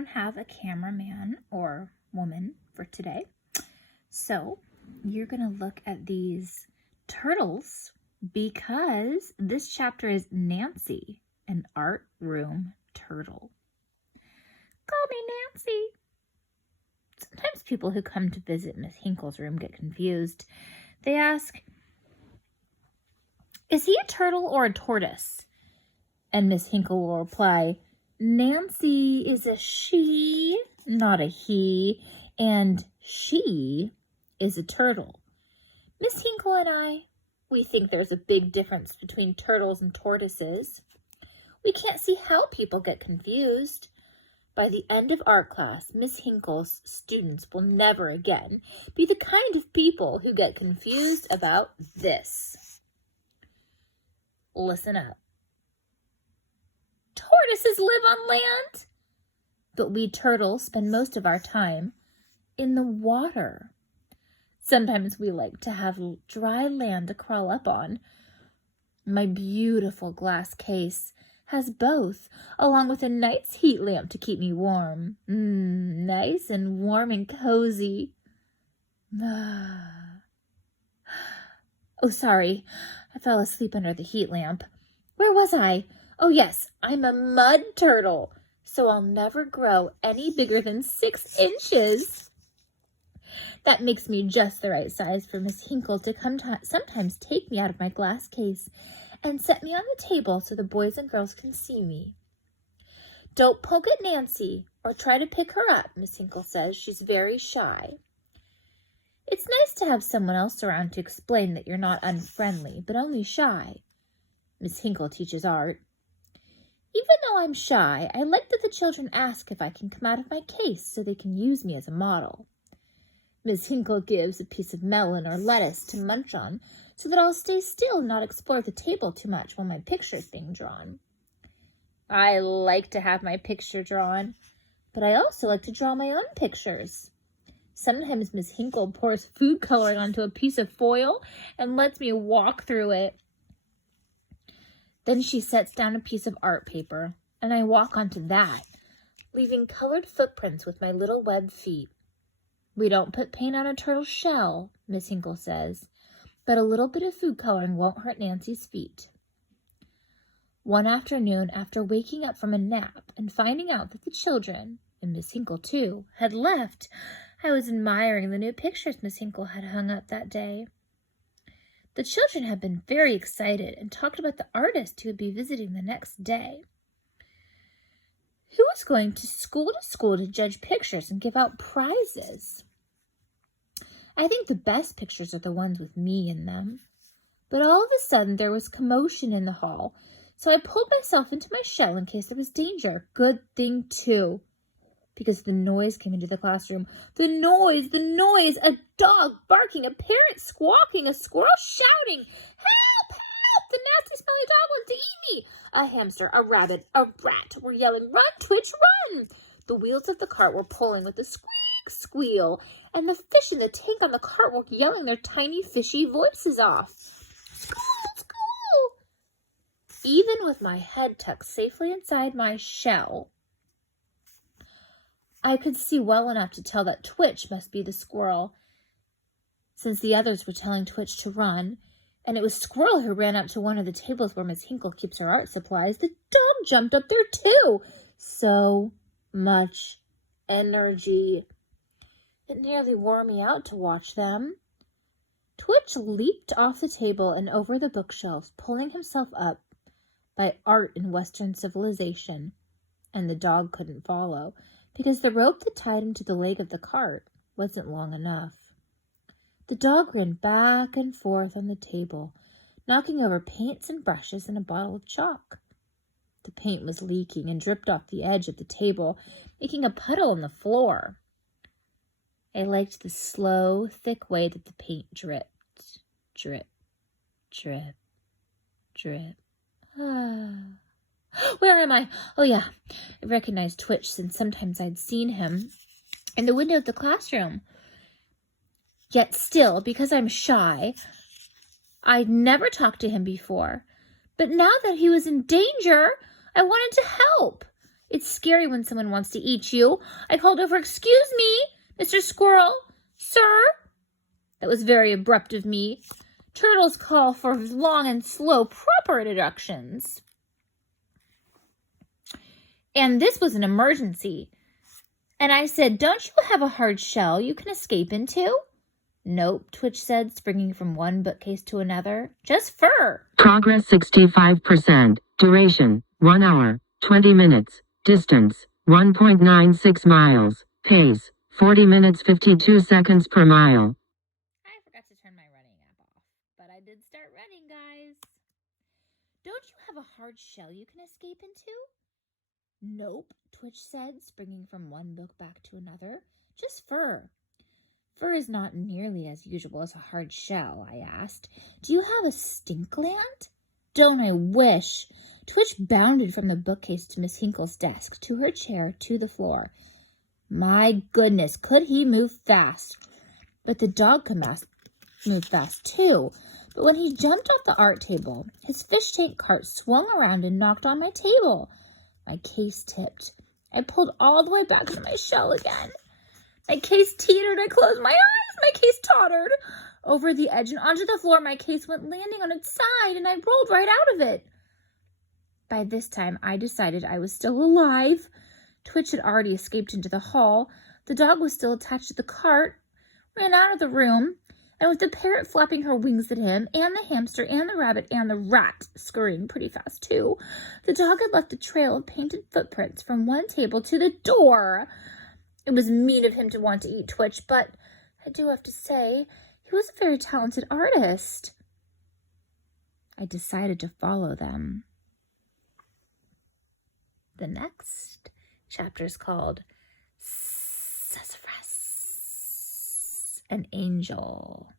don't have a cameraman or woman for today. So you're going to look at these turtles because this chapter is Nancy, an art room turtle. Call me Nancy. Sometimes people who come to visit Miss Hinkle's room get confused. They ask, is he a turtle or a tortoise? And Miss Hinkle will reply, Nancy is a she, not a he, and she is a turtle. Miss Hinkle and we think there's a big difference between turtles and tortoises. We can't see how people get confused. By the end of art class, Miss Hinkle's students will never again be the kind of people who get confused about this. Listen up. Tortoises live on land, but we turtles spend most of our time in the water. Sometimes we like to have dry land to crawl up on. My beautiful glass case has both, along with a nice heat lamp to keep me warm. Nice and warm and cozy. Oh, sorry. I fell asleep under the heat lamp. Where was I? Oh, yes, I'm a mud turtle, so I'll never grow any bigger than 6 inches. That makes me just the right size for Miss Hinkle to sometimes take me out of my glass case and set me on the table so the boys and girls can see me. Don't poke at Nancy or try to pick her up, Miss Hinkle says. She's very shy. It's nice to have someone else around to explain that you're not unfriendly, but only shy. Miss Hinkle teaches art. Even though I'm shy, I like that the children ask if I can come out of my case so they can use me as a model. Miss Hinkle gives a piece of melon or lettuce to munch on so that I'll stay still and not explore the table too much while my picture's being drawn. I like to have my picture drawn, but I also like to draw my own pictures. Sometimes Miss Hinkle pours food coloring onto a piece of foil and lets me walk through it. Then she sets down a piece of art paper, and I walk onto that, leaving colored footprints with my little webbed feet. We don't put paint on a turtle's shell, Miss Hinkle says, but a little bit of food coloring won't hurt Nancy's feet. One afternoon, after waking up from a nap and finding out that the children, and Miss Hinkle too, had left, I was admiring the new pictures Miss Hinkle had hung up that day. The children had been very excited and talked about the artist who would be visiting the next day. Who was going to school to judge pictures and give out prizes? I think the best pictures are the ones with me in them. But all of a sudden there was commotion in the hall, so I pulled myself into my shell in case there was danger. Good thing, too, because the noise came into the classroom. The noise! A dog barking, a parrot squawking, a squirrel shouting, Help! Help! The nasty smelly dog wants to eat me! A hamster, a rabbit, a rat were yelling, Run, Twitch, run! The wheels of the cart were pulling with a squeak, squeal, and the fish in the tank on the cart were yelling their tiny fishy voices off. School! School! Even with my head tucked safely inside my shell, I could see well enough to tell that Twitch must be the squirrel, since the others were telling Twitch to run, and it was Squirrel who ran up to one of the tables where Miss Hinkle keeps her art supplies. The dog jumped up there too. So much energy. It nearly wore me out to watch them. Twitch leaped off the table and over the bookshelves, pulling himself up by art in Western civilization, and the dog couldn't follow, because the rope that tied him to the leg of the cart wasn't long enough. The dog ran back and forth on the table, knocking over paints and brushes and a bottle of chalk. The paint was leaking and dripped off the edge of the table, making a puddle on the floor. I liked the slow, thick way that the paint dripped. Drip, drip, drip. Where am I? Oh, yeah. I recognized Twitch since sometimes I'd seen him in the window of the classroom. Yet still, because I'm shy, I'd never talked to him before. But now that he was in danger, I wanted to help. It's scary when someone wants to eat you. I called over, "Excuse me, Mr. Squirrel, sir?" That was very abrupt of me. Turtles call for long and slow, proper introductions. And this was an emergency. And I said, "Don't you have a hard shell you can escape into?" "Nope," Twitch said, springing from one bookcase to another. "Just fur." Progress 65%. Duration 1 hour, 20 minutes. Distance 1.96 miles. Pace 40 minutes 52 seconds per mile. I forgot to turn my running app off, but I did start running, guys. "Don't you have a hard shell you can escape into?" "Nope," Twitch said, springing from one book back to another. "Just fur." "Fur is not nearly as usual as a hard shell," I asked. "Do you have a stink gland?" "Don't I wish!" Twitch bounded from the bookcase to Miss Hinkle's desk, to her chair, to the floor. My goodness, could he move fast? But the dog could move fast too. But when he jumped off the art table, his fish tank cart swung around and knocked on my table. My case tipped. I pulled all the way back to my shell again. My case teetered. I closed my eyes. My case tottered over the edge and onto the floor. My case went landing on its side, and I rolled right out of it. By this time, I decided I was still alive. Twitch had already escaped into the hall. The dog was still attached to the cart, ran out of the room, and with the parrot flapping her wings at him, and the hamster and the rabbit and the rat scurrying pretty fast too, the dog had left a trail of painted footprints from one table to the door. It was mean of him to want to eat Twitch, but I do have to say, he was a very talented artist. I decided to follow them. The next chapter is called Sassafras, an Angel.